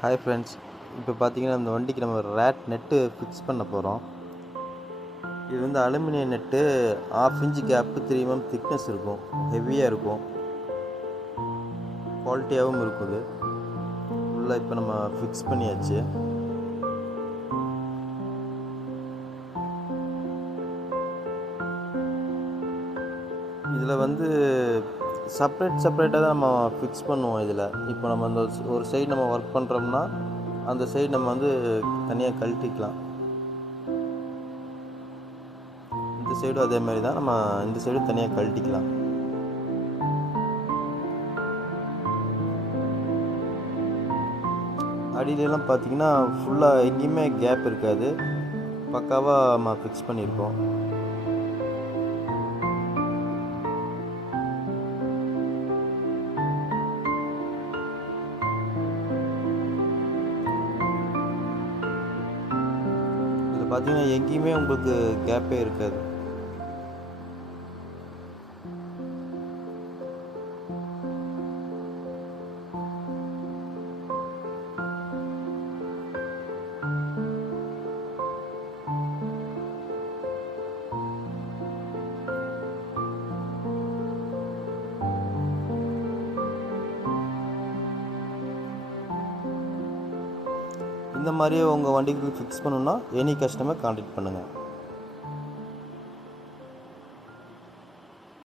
Hi friends, இப்போ பார்த்தீங்கன்னா இந்த வண்டிக்கு நம்ம ரேட் நெட்டு ஃபிக்ஸ் பண்ண போகிறோம். இது வந்து அலுமினிய net, 1/2 inch gap, 3 mm thickness இருக்கும். ஹெவியாக இருக்கும், குவாலிட்டியாகவும் இருக்குது. உள்ளே இப்போ நம்ம ஃபிக்ஸ் பண்ணியாச்சு. இதில் வந்து செப்பரேட்டாக தான் நம்ம ஃபிக்ஸ் பண்ணுவோம். இதில் இப்போ நம்ம அந்த ஒரு சைடு நம்ம ஒர்க் பண்ணுறோம்னா அந்த சைடு நம்ம வந்து தனியாக கழட்டிக்கலாம். இந்த சைடும் அதே மாதிரி தான், நம்ம இந்த சைடும் தனியாக கழட்டிக்கலாம். அடியிலலாம் பார்த்தீங்கன்னா ஃபுல்லாக எங்கேயுமே கேப் இருக்காது, பக்காவாக நம்ம ஃபிக்ஸ் பண்ணியிருக்கோம். இதில் பார்த்தீங்கன்னா எங்கேயுமே உங்களுக்கு கேப்பே இருக்காது. இந்த மாதிரியே உங்கள் வண்டிக்கு ஃபிக்ஸ் பண்ணணுன்னா எனி கஸ்டமர் கான்டாக்ட் பண்ணுங்கள்.